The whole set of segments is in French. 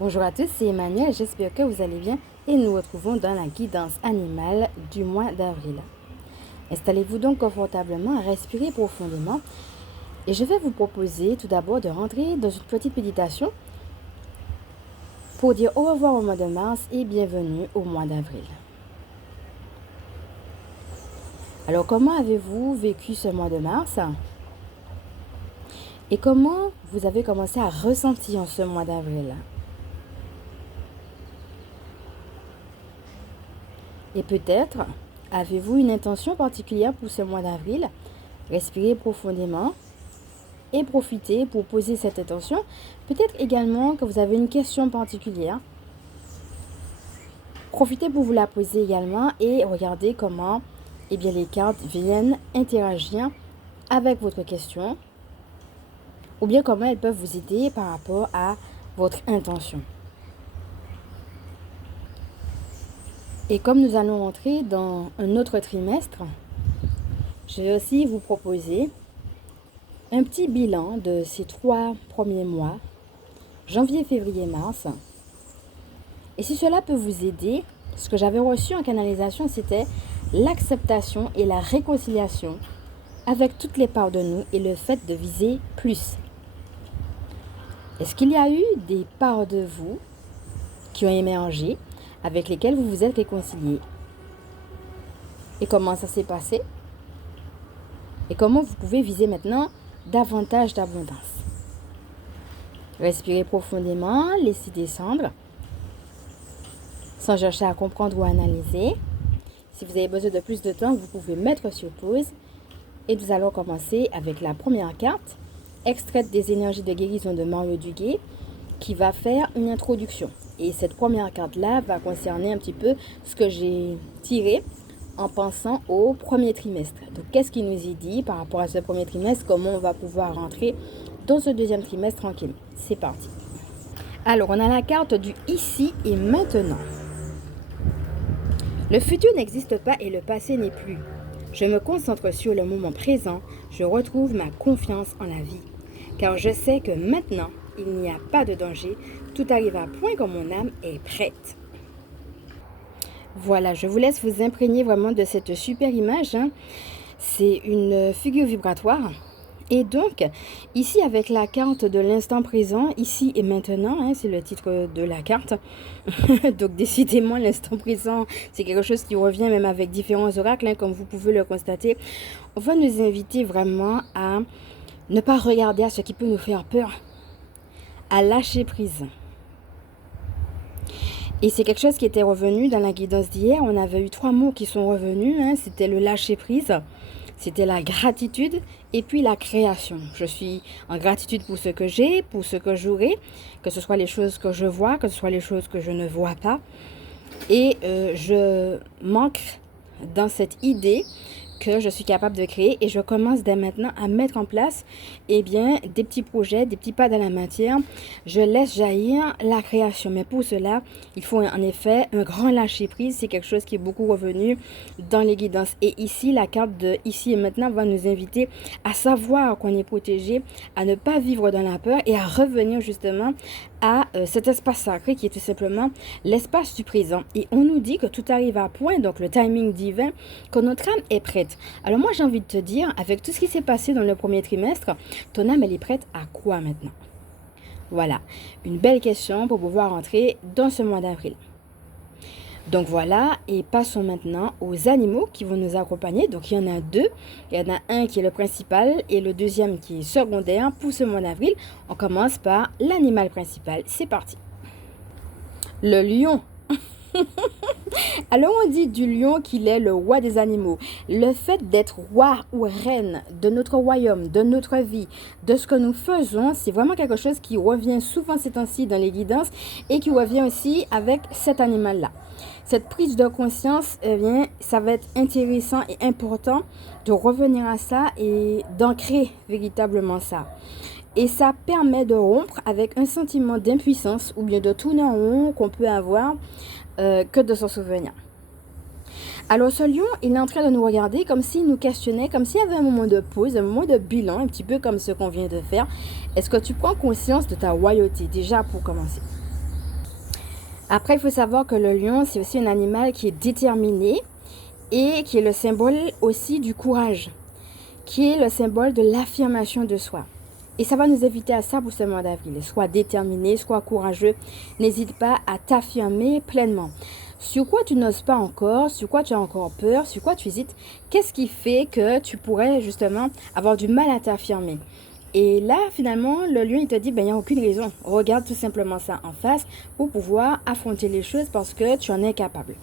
Bonjour à tous, c'est Emmanuel, j'espère que vous allez bien et nous retrouvons dans la guidance animale du mois d'avril. Installez-vous donc confortablement, respirez profondément et je vais vous proposer tout d'abord de rentrer dans une petite méditation pour dire au revoir au mois de mars et bienvenue au mois d'avril. Alors comment avez-vous vécu ce mois de mars et comment vous avez commencé à ressentir ce mois d'avril? Et peut-être, avez-vous une intention particulière pour ce mois d'avril? Respirez profondément et profitez pour poser cette intention. Peut-être également que vous avez une question particulière. Profitez pour vous la poser également et regardez comment les cartes viennent interagir avec votre question ou bien comment elles peuvent vous aider par rapport à votre intention. Et comme nous allons entrer dans un autre trimestre, je vais aussi vous proposer un petit bilan de ces 3 premiers mois, janvier, février, mars. Et si cela peut vous aider, ce que j'avais reçu en canalisation, c'était l'acceptation et la réconciliation avec toutes les parts de nous et le fait de viser plus. Est-ce qu'il y a eu des parts de vous qui ont émergé avec lesquelles vous vous êtes réconciliés? Et comment ça s'est passé? Et comment vous pouvez viser maintenant davantage d'abondance? Respirez profondément, laissez descendre, sans chercher à comprendre ou à analyser. Si vous avez besoin de plus de temps, vous pouvez mettre sur pause. Et nous allons commencer avec la première carte, extraite des énergies de guérison de Mario Duguay, qui va faire une introduction. Et cette première carte-là va concerner un petit peu ce que j'ai tiré en pensant au premier trimestre. Donc, qu'est-ce qui nous est dit par rapport à ce premier trimestre? Comment on va pouvoir rentrer dans ce deuxième trimestre tranquillement? C'est parti. Alors, on a la carte du ici et maintenant. Le futur n'existe pas et le passé n'est plus. Je me concentre sur le moment présent. Je retrouve ma confiance en la vie. Car je sais que maintenant, il n'y a pas de danger. Tout arrive à point quand mon âme est prête. Voilà, je vous laisse vous imprégner vraiment de cette super image. C'est une figure vibratoire. Et donc, ici avec la carte de l'instant présent, ici et maintenant, c'est le titre de la carte. Donc, décidément, l'instant présent, c'est quelque chose qui revient même avec différents oracles, comme vous pouvez le constater. On va nous inviter vraiment à ne pas regarder à ce qui peut nous faire peur, à lâcher prise. Et c'est quelque chose qui était revenu dans la guidance d'hier. On avait eu 3 mots qui sont revenus. C'était le lâcher prise, c'était la gratitude et puis la création. Je suis en gratitude pour ce que j'ai, pour ce que j'aurai, que ce soit les choses que je vois, que ce soit les choses que je ne vois pas. Et je manque dans cette idée que je suis capable de créer et je commence dès maintenant à mettre en place des petits projets, des petits pas dans la matière. Je laisse jaillir la création, mais pour cela, il faut en effet un grand lâcher prise. C'est quelque chose qui est beaucoup revenu dans les guidances. Et ici, la carte de ici et maintenant va nous inviter à savoir qu'on est protégé, à ne pas vivre dans la peur et à revenir justement à cet espace sacré qui est tout simplement l'espace du présent. Et on nous dit que tout arrive à point, donc le timing divin, que notre âme est prête. Alors moi j'ai envie de te dire, avec tout ce qui s'est passé dans le premier trimestre, ton âme elle est prête à quoi maintenant? Voilà, une belle question pour pouvoir entrer dans ce mois d'avril. Donc voilà, et passons maintenant aux animaux qui vont nous accompagner. Donc il y en a 2. Il y en a un qui est le principal et le deuxième qui est secondaire pour ce mois d'avril. On commence par l'animal principal. C'est parti. Le lion. Alors on dit du lion qu'il est le roi des animaux. Le fait d'être roi ou reine de notre royaume, de notre vie, de ce que nous faisons, c'est vraiment quelque chose qui revient souvent ces temps-ci dans les guidances et qui revient aussi avec cet animal-là. Cette prise de conscience, ça va être intéressant et important de revenir à ça et d'ancrer véritablement ça. Et ça permet de rompre avec un sentiment d'impuissance ou bien de tourner en rond qu'on peut avoir que de s'en souvenir. Alors ce lion, il est en train de nous regarder comme s'il nous questionnait, comme s'il y avait un moment de pause, un moment de bilan, un petit peu comme ce qu'on vient de faire. Est-ce que tu prends conscience de ta royauté déjà pour commencer? Après, il faut savoir que le lion, c'est aussi un animal qui est déterminé et qui est le symbole aussi du courage, qui est le symbole de l'affirmation de soi. Et ça va nous inviter à ça pour ce mois d'avril. Sois déterminé, sois courageux. N'hésite pas à t'affirmer pleinement. Sur quoi tu n'oses pas encore, sur quoi tu as encore peur, sur quoi tu hésites, qu'est-ce qui fait que tu pourrais justement avoir du mal à t'affirmer? Et là, finalement, le lion, il te dit, ben, il n'y a aucune raison. Regarde tout simplement ça en face pour pouvoir affronter les choses parce que tu en es capable.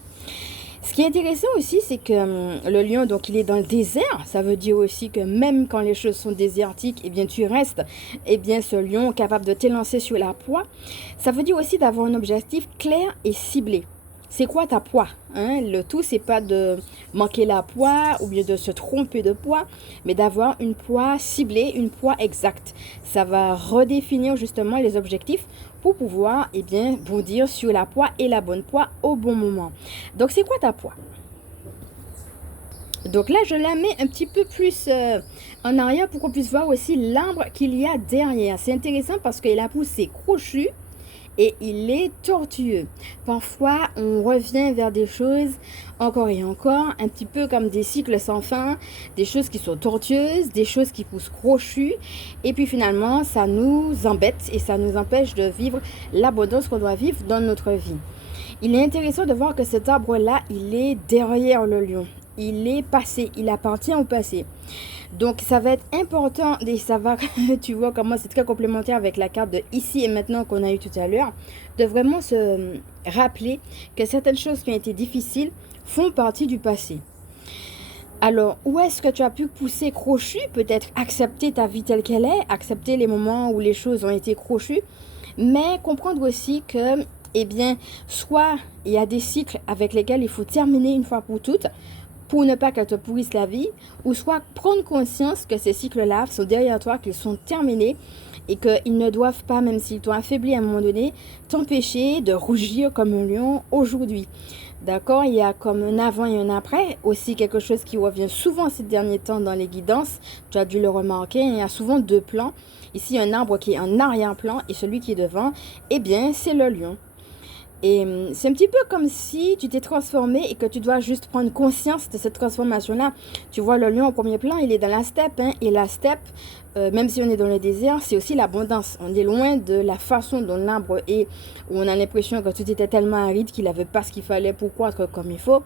Ce qui est intéressant aussi, c'est que le lion, donc, il est dans le désert. Ça veut dire aussi que même quand les choses sont désertiques, eh bien, tu restes, eh bien, ce lion capable de t'élancer sur la proie. Ça veut dire aussi d'avoir un objectif clair et ciblé. C'est quoi ta poids, hein? Le tout, c'est pas de manquer la poids ou bien de se tromper de poids, mais d'avoir une poids ciblée, une poids exacte. Ça va redéfinir justement les objectifs pour pouvoir, eh bien, bondir sur la poids et la bonne poids au bon moment. Donc, c'est quoi ta poids? Donc là, je la mets un petit peu plus en arrière pour qu'on puisse voir aussi l'arbre qu'il y a derrière. C'est intéressant parce qu'il a poussé crochu et il est tortueux. Parfois, on revient vers des choses encore et encore, un petit peu comme des cycles sans fin, des choses qui sont tortueuses, des choses qui poussent crochues, et puis finalement, ça nous embête et ça nous empêche de vivre l'abondance qu'on doit vivre dans notre vie. Il est intéressant de voir que cet arbre-là, il est derrière le lion. Il est passé, il appartient au passé. Donc, ça va être important, et ça va, tu vois comment c'est très complémentaire avec la carte de ici et maintenant qu'on a eu tout à l'heure, de vraiment se rappeler que certaines choses qui ont été difficiles font partie du passé. Alors, où est-ce que tu as pu pousser crochu? Peut-être accepter ta vie telle qu'elle est, accepter les moments où les choses ont été crochues, mais comprendre aussi que, eh bien, soit il y a des cycles avec lesquels il faut terminer une fois pour toutes, pour ne pas qu'elle te pourrisse la vie, ou soit prendre conscience que ces cycles-là sont derrière toi, qu'ils sont terminés, et qu'ils ne doivent pas, même s'ils t'ont affaibli à un moment donné, t'empêcher de rougir comme un lion aujourd'hui. D'accord? Il y a comme un avant et un après, aussi quelque chose qui revient souvent ces derniers temps dans les guidances, tu as dû le remarquer, il y a souvent deux plans. Ici, un arbre qui est en arrière-plan et celui qui est devant, eh bien, c'est le lion. Et c'est un petit peu comme si tu t'es transformé et que tu dois juste prendre conscience de cette transformation-là. Tu vois, le lion au premier plan, il est dans la steppe. Hein, et la steppe, même si on est dans le désert, c'est aussi l'abondance. On est loin de la façon dont l'arbre est, où on a l'impression que tout était tellement aride qu'il n'avait pas ce qu'il fallait pour croître comme il faut.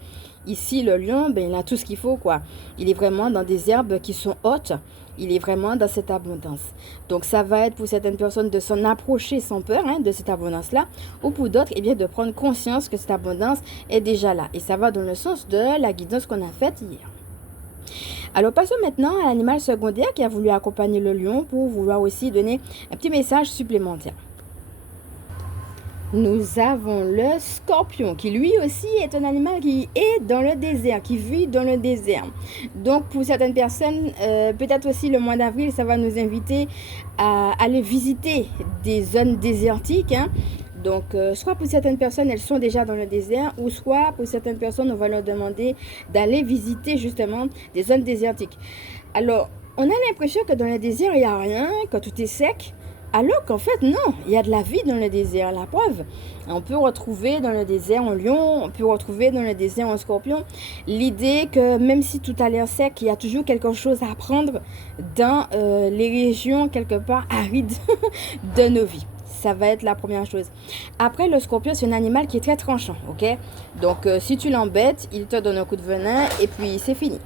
Ici, le lion, ben, il a tout ce qu'il faut, quoi. Il est vraiment dans des herbes qui sont hautes. Il est vraiment dans cette abondance. Donc, ça va être pour certaines personnes de s'en approcher sans peur, hein, de cette abondance-là. Ou pour d'autres, eh bien, de prendre conscience que cette abondance est déjà là. Et ça va dans le sens de la guidance qu'on a faite hier. Alors, passons maintenant à l'animal secondaire qui a voulu accompagner le lion pour vouloir aussi donner un petit message supplémentaire. Nous avons le scorpion qui lui aussi est un animal qui est dans le désert, qui vit dans le désert. Donc pour certaines personnes, peut-être aussi le mois d'avril, ça va nous inviter à aller visiter des zones désertiques. Hein. Donc soit pour certaines personnes, elles sont déjà dans le désert, ou soit pour certaines personnes, on va leur demander d'aller visiter justement des zones désertiques. Alors, on a l'impression que dans le désert, il n'y a rien, que tout est sec. Alors qu'en fait, non, il y a de la vie dans le désert, la preuve. On peut retrouver dans le désert un lion, on peut retrouver dans le désert un scorpion. L'idée que même si tout a l'air sec, il y a toujours quelque chose à apprendre dans les régions quelque part arides de nos vies. Ça va être la première chose. Après, le scorpion, c'est un animal qui est très tranchant, ok? Donc, si tu l'embêtes, il te donne un coup de venin et puis c'est fini.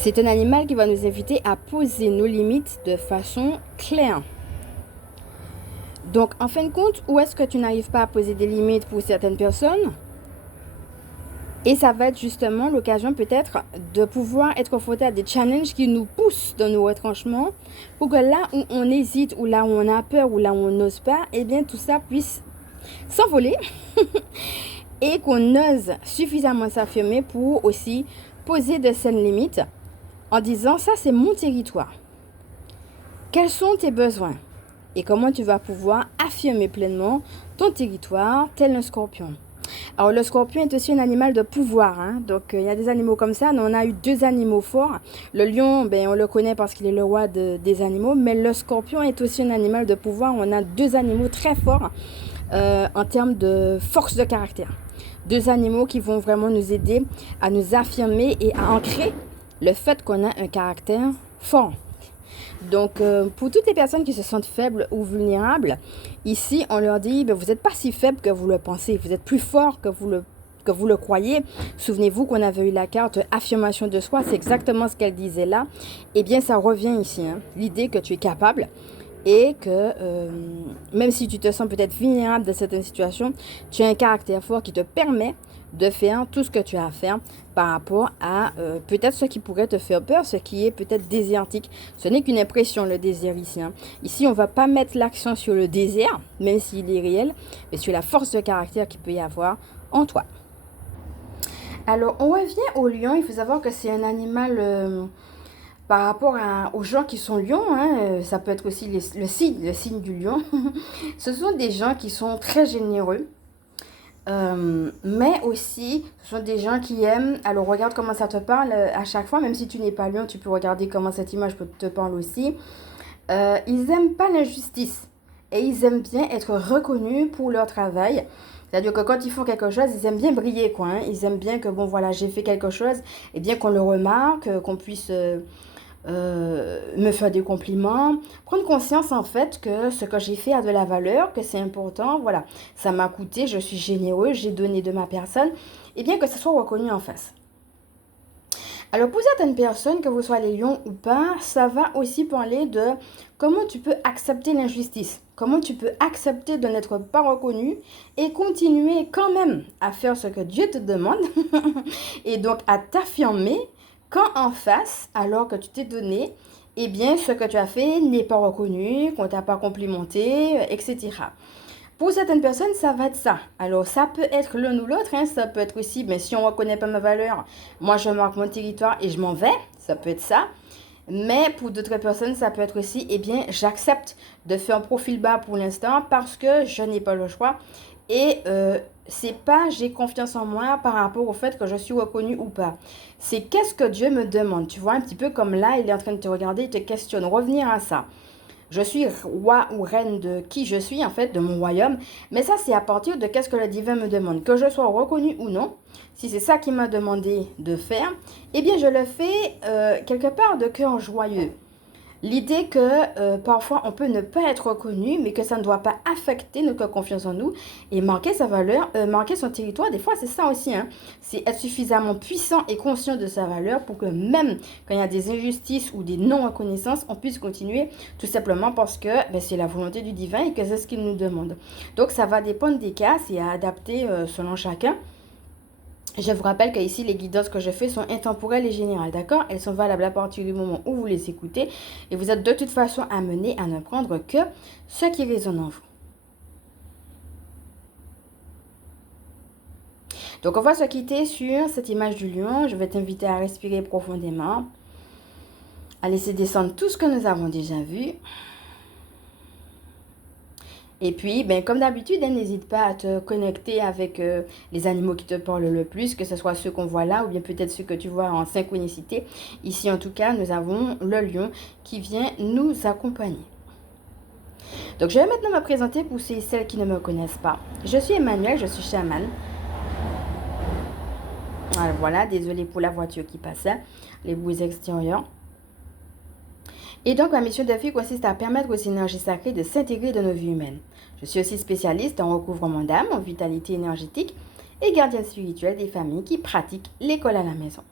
C'est un animal qui va nous inviter à poser nos limites de façon claire. Donc, en fin de compte, où est-ce que tu n'arrives pas à poser des limites pour certaines personnes? Et ça va être justement l'occasion peut-être de pouvoir être confronté à des challenges qui nous poussent dans nos retranchements pour que là où on hésite, ou là où on a peur, ou là où on n'ose pas, eh bien tout ça puisse s'envoler et qu'on ose suffisamment s'affirmer pour aussi poser de saines limites en disant ça c'est mon territoire. Quels sont tes besoins? Et comment tu vas pouvoir affirmer pleinement ton territoire tel un scorpion. Alors le scorpion est aussi un animal de pouvoir. Hein? Donc il y a des animaux comme ça. On a eu deux animaux forts. Le lion, ben, on le connaît parce qu'il est le roi des animaux. Mais le scorpion est aussi un animal de pouvoir. On a deux animaux très forts. en termes de force de caractère. Deux animaux qui vont vraiment nous aider à nous affirmer et à ancrer le fait qu'on a un caractère fort. Donc, pour toutes les personnes qui se sentent faibles ou vulnérables, ici, on leur dit, vous n'êtes pas si faible que vous le pensez. Vous êtes plus fort que vous le croyez. Souvenez-vous qu'on avait eu la carte affirmation de soi. C'est exactement ce qu'elle disait là. Eh bien, ça revient ici. Hein. L'idée que tu es capable et que même si tu te sens peut-être vulnérable dans certaines situations, tu as un caractère fort qui te permet de faire tout ce que tu as à faire par rapport à peut-être ce qui pourrait te faire peur, ce qui est peut-être désertique. Ce n'est qu'une impression, le désir ici. Hein. Ici, on ne va pas mettre l'accent sur le désir, même s'il est réel, mais sur la force de caractère qu'il peut y avoir en toi. Alors, on revient au lion. Il faut savoir que c'est un animal... par rapport aux gens qui sont lions, hein, ça peut être aussi le signe du lion. Ce sont des gens qui sont très généreux. Mais aussi, ce sont des gens qui aiment... Alors, regarde comment ça te parle à chaque fois. Même si tu n'es pas lion, tu peux regarder comment cette image te parle aussi. Ils n'aiment pas l'injustice. Et ils aiment bien être reconnus pour leur travail. C'est-à-dire que quand ils font quelque chose, ils aiment bien briller, quoi. Hein. Ils aiment bien que, bon, voilà, j'ai fait quelque chose. Et bien qu'on le remarque, qu'on puisse... me faire des compliments, prendre conscience en fait que ce que j'ai fait a de la valeur, que c'est important, voilà, ça m'a coûté, je suis généreux, j'ai donné de ma personne, et bien que ce soit reconnu en face. Alors pour certaines personnes, que vous soyez lion ou pas, ça va aussi parler de comment tu peux accepter l'injustice, comment tu peux accepter de n'être pas reconnu et continuer quand même à faire ce que Dieu te demande et donc à t'affirmer quand en face, alors que tu t'es donné, eh bien, ce que tu as fait n'est pas reconnu, qu'on t'a pas complimenté, etc. Pour certaines personnes, ça va être ça. Alors, ça peut être l'un ou l'autre. Hein. Ça peut être aussi, mais si on ne reconnaît pas ma valeur, moi, je marque mon territoire et je m'en vais. Ça peut être ça. Mais pour d'autres personnes, ça peut être aussi, eh bien, j'accepte de faire un profil bas pour l'instant parce que je n'ai pas le choix. Et c'est pas j'ai confiance en moi par rapport au fait que je suis reconnue ou pas. C'est qu'est-ce que Dieu me demande. Tu vois, un petit peu comme là, il est en train de te regarder, il te questionne. Revenir à ça. Je suis roi ou reine de qui je suis, en fait, de mon royaume. Mais ça, c'est à partir de qu'est-ce que le divin me demande. Que je sois reconnue ou non, si c'est ça qu'il m'a demandé de faire, eh bien, je le fais quelque part de cœur joyeux. L'idée que parfois on peut ne pas être reconnu, mais que ça ne doit pas affecter notre confiance en nous et marquer sa valeur, marquer son territoire. Des fois, c'est ça aussi. Hein. C'est être suffisamment puissant et conscient de sa valeur pour que même quand il y a des injustices ou des non-reconnaissances, on puisse continuer tout simplement parce que c'est la volonté du divin et que c'est ce qu'il nous demande. Donc, ça va dépendre des cas, c'est à adapter selon chacun. Je vous rappelle qu'ici, les guidances que je fais sont intemporelles et générales, d'accord? Elles sont valables à partir du moment où vous les écoutez et vous êtes de toute façon amené à ne prendre que ce qui résonne en vous. Donc, on va se quitter sur cette image du lion. Je vais t'inviter à respirer profondément, à laisser descendre tout ce que nous avons déjà vu. Et puis, comme d'habitude, n'hésite pas à te connecter avec les animaux qui te parlent le plus, que ce soit ceux qu'on voit là ou bien peut-être ceux que tu vois en synchronicité. Ici, en tout cas, nous avons le lion qui vient nous accompagner. Donc, je vais maintenant me présenter pour ceux et celles qui ne me connaissent pas. Je suis Emmanuel, je suis chamane. Voilà, désolée pour la voiture qui passait, les bruits extérieurs. Et donc, ma mission de vie consiste à permettre aux énergies sacrées de s'intégrer dans nos vies humaines. Je suis aussi spécialiste en recouvrement d'âme, en vitalité énergétique et gardienne spirituelle des familles qui pratiquent l'école à la maison.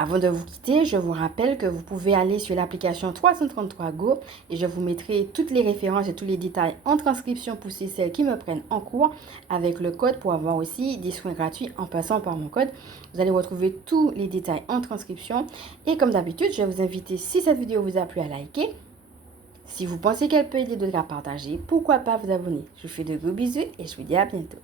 Avant de vous quitter, je vous rappelle que vous pouvez aller sur l'application 333 Go et je vous mettrai toutes les références et tous les détails en transcription pour celles qui me prennent en cours avec le code pour avoir aussi des soins gratuits en passant par mon code. Vous allez retrouver tous les détails en transcription et comme d'habitude, je vais vous inviter, si cette vidéo vous a plu, à liker. Si vous pensez qu'elle peut aider d'autres à partager, pourquoi pas vous abonner. Je vous fais de gros bisous et je vous dis à bientôt.